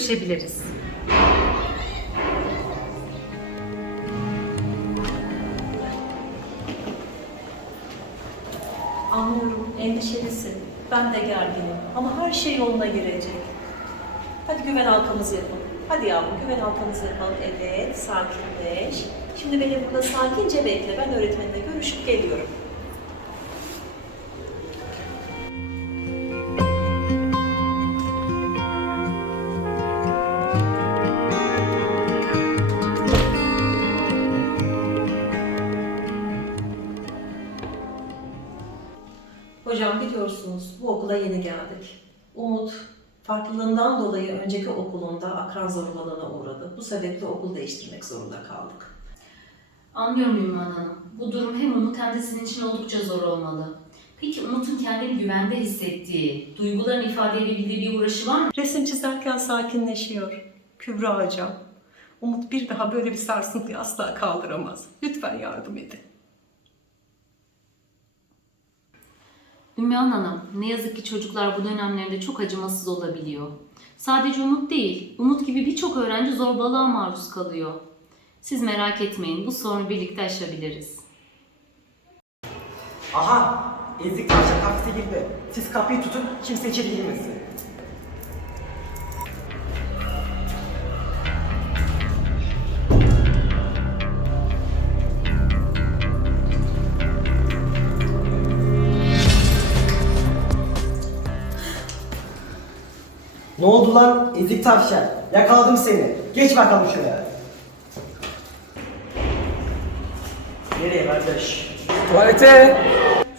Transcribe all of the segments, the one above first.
Görüşebiliriz. Anlıyorum, endişelisin. Ben de gerginim. Ama her şey yoluna girecek. Hadi güven halkamızı yapalım. Hadi yavrum güven halkamızı yapalım. Evet, sakinleş. Şimdi beni burada sakince bekle. Ben öğretmenimle görüşüp geliyorum. Yeni geldik. Umut farklılığından dolayı önceki okulunda akran zorbalığına uğradı. Bu sebeple okul değiştirmek zorunda kaldık. Anlıyorum Ümmühan Hanım. Bu durum hem Umut hem de sizin için oldukça zor olmalı. Peki Umut'un kendini güvende hissettiği, duygularını ifade edebildiği bir uğraşı var mı? Resim çizerken sakinleşiyor. Kübra hocam. Umut bir daha böyle bir sarsıntıyı asla kaldıramaz. Lütfen yardım edin. Ümmühan Hanım, ne yazık ki çocuklar bu dönemlerinde çok acımasız olabiliyor. Sadece Umut değil, Umut gibi birçok öğrenci zorbalığa maruz kalıyor. Siz merak etmeyin, bu sorunu birlikte aşabiliriz. Aha! Ezik tavşan kafese girdi. Siz kapıyı tutun, kimse içeri girmesin. Ne oldu lan ezik tavşan? Yakaladım seni. Geç bakalım şuraya. Nereye kardeş? Tuvalete.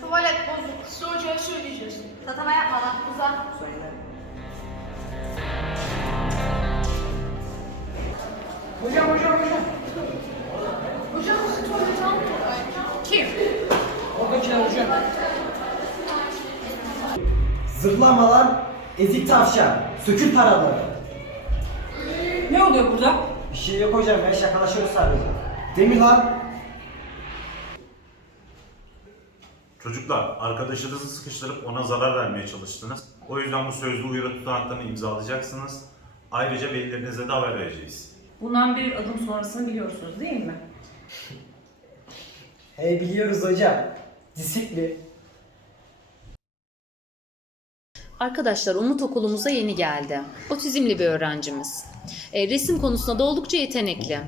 Tuvalet bozuk. Size hocaya söyleyeceğiz. Tatama yapma lan. Uzak. Söyle. Hocam hocam hocam. Hocam sizi tuvalete almıyor. Kim? Oradakiler hocam. Zırlama lan ezik tavşan. Sökül paraları. Ne oluyor burada? Bir şey yok hocam ben şakalaşıyoruz sadece. Değil mi lan? Çocuklar, arkadaşınızı sıkıştırıp ona zarar vermeye çalıştınız. O yüzden bu sözlü uyarı tutanaklarını imzalayacaksınız. Ayrıca velilerinize de haber vereceğiz. Bundan bir adım sonrasını biliyorsunuz değil mi? He biliyoruz hocam. Disiplin. Arkadaşlar Umut okulumuza yeni geldi. Otizmli bir öğrencimiz. E, resim konusunda da oldukça yetenekli.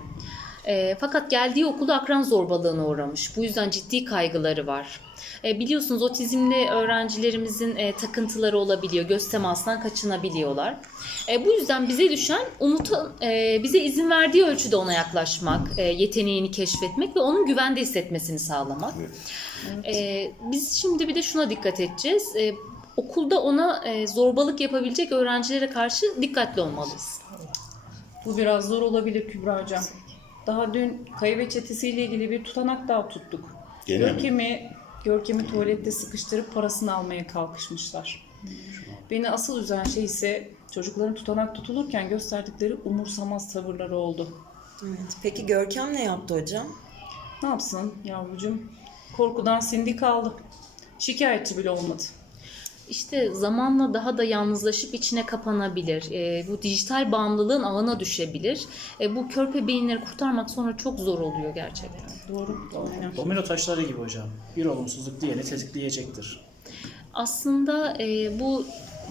E, fakat geldiği okulda akran zorbalığına uğramış. Bu yüzden ciddi kaygıları var. E, biliyorsunuz otizmli öğrencilerimizin e, takıntıları olabiliyor. Göz temasından kaçınabiliyorlar. E, bu yüzden bize düşen Umut'un e, bize izin verdiği ölçüde ona yaklaşmak, e, yeteneğini keşfetmek ve onun güvende hissetmesini sağlamak. E, biz şimdi bir de şuna dikkat edeceğiz. E, okulda ona e, zorbalık yapabilecek öğrencilere karşı dikkatli olmalıyız. Bu biraz zor olabilir Kübra Hocam. Daha dün Kayıve çetesiyle ilgili bir tutanak daha tuttuk. Gene mi? Görkem'i, Görkem'i tuvalette sıkıştırıp parasını almaya kalkışmışlar. Beni asıl üzen şey ise çocukların tutanak tutulurken gösterdikleri umursamaz tavırları oldu. Evet. Peki Görkem ne yaptı hocam? Ne yapsın yavrucuğum? Korkudan sindi kaldı. Şikayetçi bile olmadı. İşte zamanla daha da yalnızlaşıp içine kapanabilir. E, bu dijital bağımlılığın ağına düşebilir. E, bu körpe beyinleri kurtarmak sonra çok zor oluyor gerçekten. Doğru. Doğru. Domino taşları gibi hocam. Bir olumsuzluk diğerini tetikleyecektir. Aslında e, bu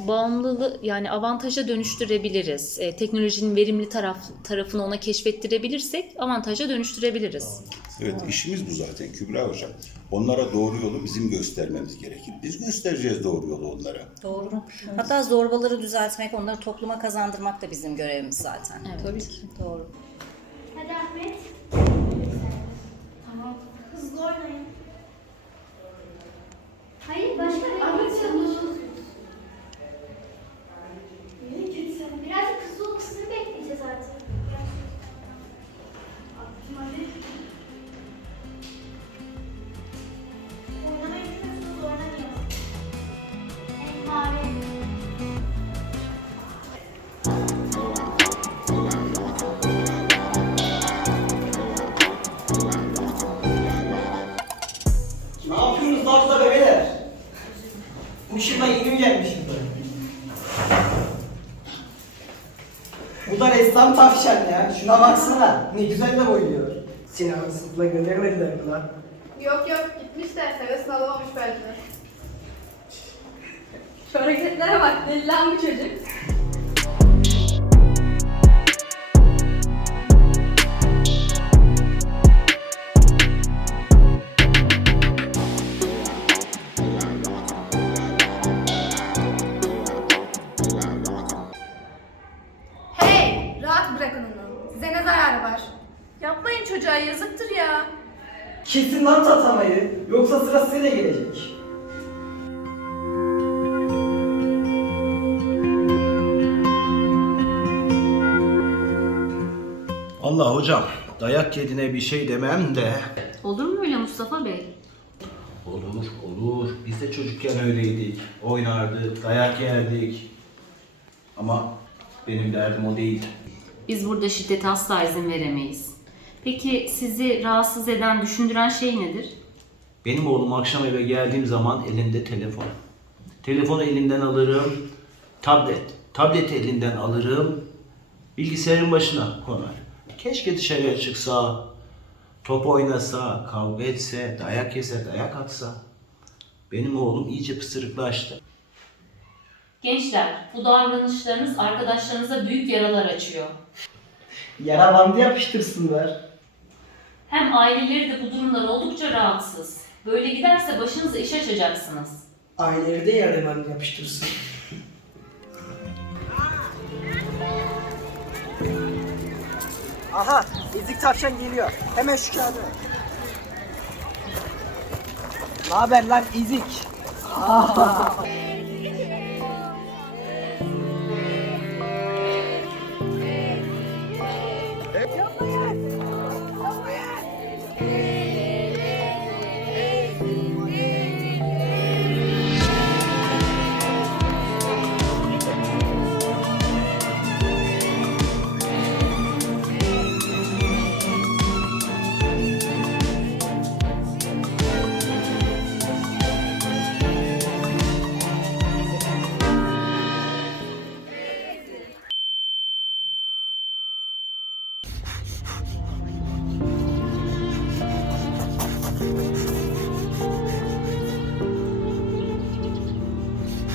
bağımlılığı yani avantaja dönüştürebiliriz. E, teknolojinin verimli taraf tarafını ona keşfettirebilirsek avantaja dönüştürebiliriz. Evet işimiz bu zaten Kübra Hocam. Onlara doğru yolu bizim göstermemiz gerekir. Biz göstereceğiz doğru yolu onlara. Doğru. Hatta zorbaları düzeltmek, onları topluma kazandırmak da bizim görevimiz zaten. Tabii ki. Doğru. Hadi Ahmet. Tamam. Hızlı oynayın. Hayır başka Ahmet Bu da ressam tavşan ya. Şuna baksana. Ne güzel de boyuyor. Sinan sınıfına göndermediler mi lan? Yok yok gitmişler hevesini alamamış belki de. Şu hareketlere bak delilen bir çocuk. Size ne zararı var? Yapmayın çocuğa yazıktır ya. Kesin lan tatamayı. Yoksa sıra size de gelecek. Allah hocam dayak yediğine bir şey demem de. Olur mu öyle Mustafa Bey? Olur olur. Biz de çocukken öyleydik. Oynardık, dayak yerdik. Ama benim derdim o değil. Biz burada şiddete asla izin veremeyiz. Peki sizi rahatsız eden, düşündüren şey nedir? Benim oğlum akşam eve geldiğim zaman elinde telefon. Telefonu elinden alırım. Tablet. Tableti elinden alırım. Bilgisayarın başına konar. Keşke dışarıya çıksa, top oynasa, kavga etse, dayak yese, dayak atsa. Benim oğlum iyice pısırıklaştı. Gençler, bu davranışlarınız arkadaşlarınıza büyük yaralar açıyor. Yara bandı yapıştırsınlar. Hem aileleri de bu durumdan oldukça rahatsız. Böyle giderse başınıza iş açacaksınız. Aileleri de yere ben yapıştırsın. Aha ezik tavşan geliyor. Hemen şu kağıdı. Ne haber lan ezik? Merhaba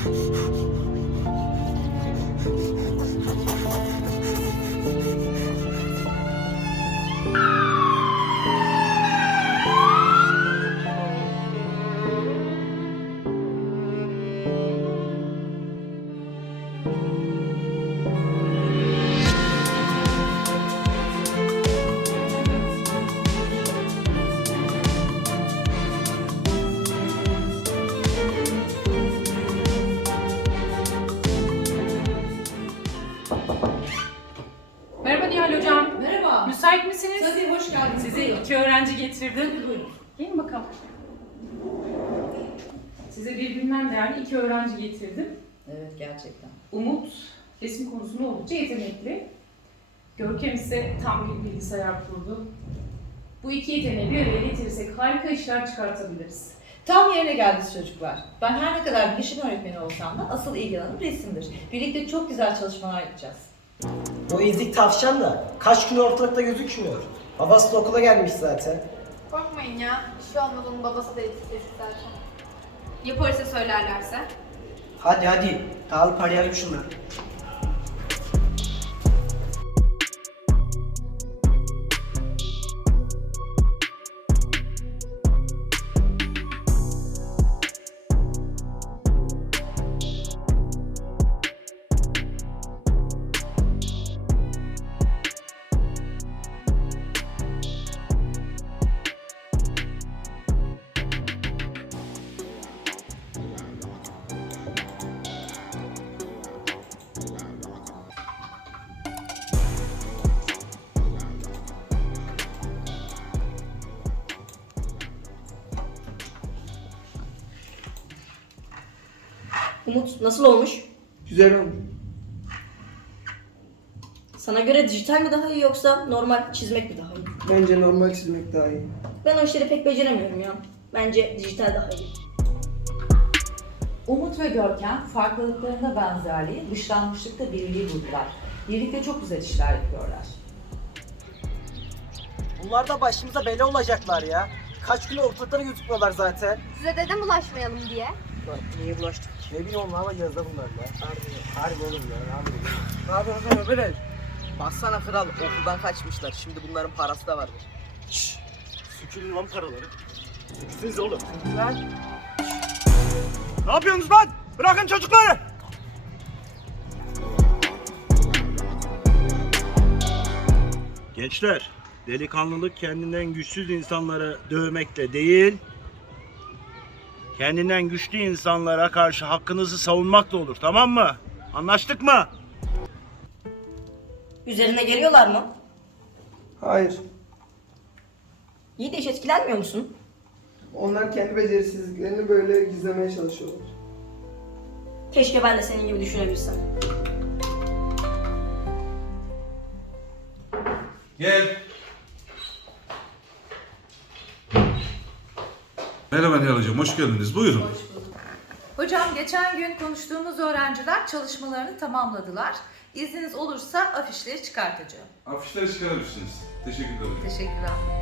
Whew. Size iki öğrenci getirdim. Buyurun. Gelin bakalım. Size birbirinden değerli iki öğrenci getirdim. Evet gerçekten. Umut resim konusunda oldukça yetenekli. Görkem ise tam bir bilgisayar kurdu. Bu iki yeteneği bir araya getirirsek harika işler çıkartabiliriz. Tam yerine geldiniz çocuklar. Ben her ne kadar bilişim öğretmeni olsam da asıl ilgi alanım resimdir. Birlikte çok güzel çalışmalar yapacağız. O ezik tavşan da kaç gün ortalıkta gözükmüyor. Babası da okula gelmiş zaten. Korkmayın ya. Bir şey olmaz onun babası da etik zaten. Ya polise söylerlerse? Hadi hadi dağılıp arayalım şunları. Umut nasıl olmuş? Güzel oldu. Sana göre dijital mi daha iyi yoksa normal çizmek mi daha iyi? Bence normal çizmek daha iyi. Ben o işleri pek beceremiyorum ya. Bence dijital daha iyi. Umut ve Görkem farklılıklarında benzerliği, dışlanmışlıkta birliği buldular. Birlikte çok güzel işler yapıyorlar. Bunlar da başımıza bela olacaklar ya. Kaç güne ortalıklara gözükmüyorlar zaten. Size dedim bulaşmayalım diye. Lan niye bulaştık? Ne bileyim ne yapacağız da bunlarla. Harbi, harbi oğlum ya. Harbi. Ne yapıyorsun lan Ömer? Baksana kral okuldan kaçmışlar. Şimdi bunların parası da vardır. Şşş. Sükülün lan paraları. Siz oğlum. Lan. Ne yapıyorsunuz lan? Bırakın çocukları! Gençler, delikanlılık kendinden güçsüz insanları dövmekle değil, kendinden güçlü insanlara karşı hakkınızı savunmakla olur, tamam mı? Anlaştık mı? Üzerine geliyorlar mı? Hayır. İyi de hiç etkilenmiyor musun? Onlar kendi becerisizliklerini böyle gizlemeye çalışıyorlar. Keşke ben de senin gibi düşünebilsem. Gel. Merhaba Nihal Hocam, hoş geldiniz. Buyurun. Hocam geçen gün konuştuğumuz öğrenciler çalışmalarını tamamladılar. İzniniz olursa afişleri çıkartacağım. Afişleri çıkarabilirsiniz. Teşekkür ederim. Teşekkürler.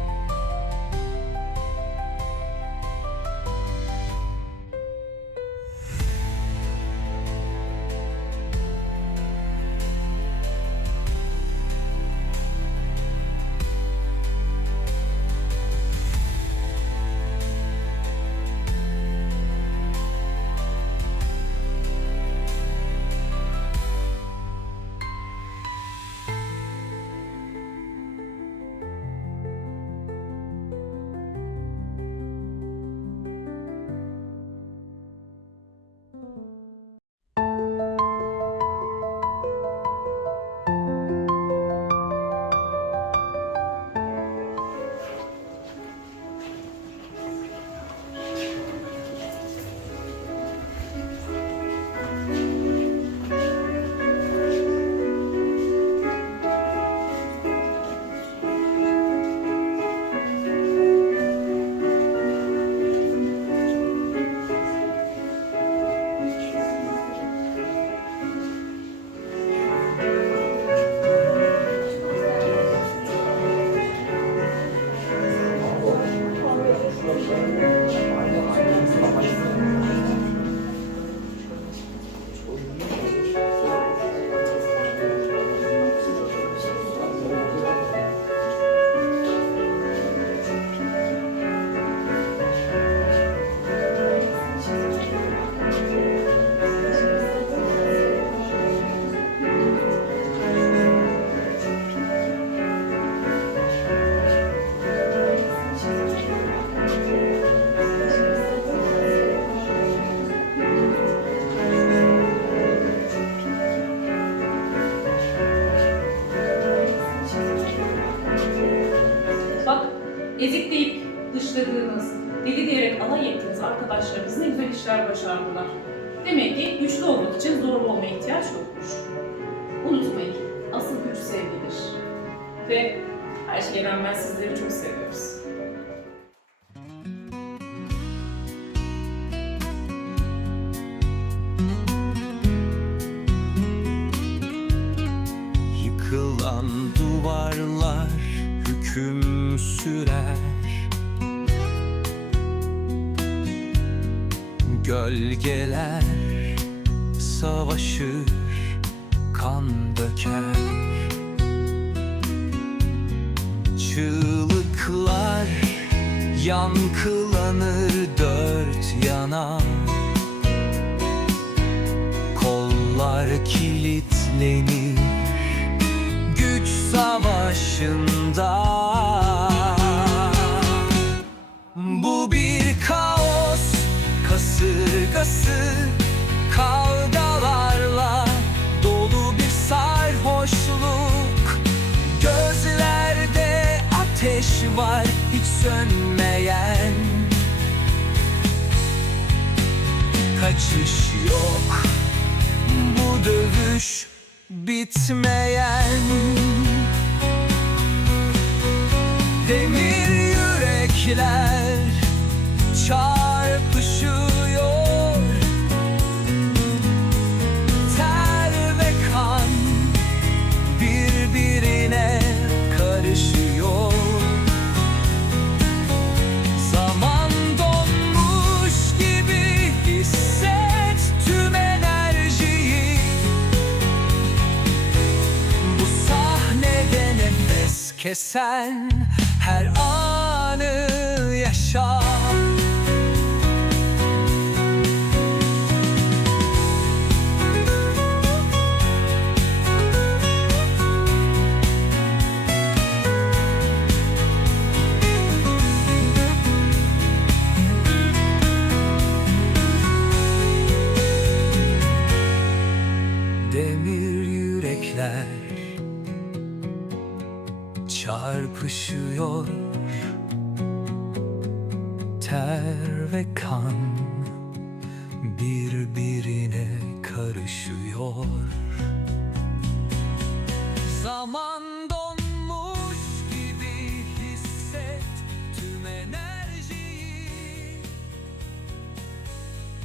Ve her şeye rağmen sizleri çok seviyoruz. Yıkılan duvarlar hüküm sürer Gölgeler savaşır, Çığlıklar yankılanır dört yana. Kollar kilitlenir güç savaşında var hiç sönmeyen. Kaçış yok bu dövüş bitmeyen. Demir yürekler çarpışıyor sen her anı yaşa çarpışıyor. Ter ve kan birbirine karışıyor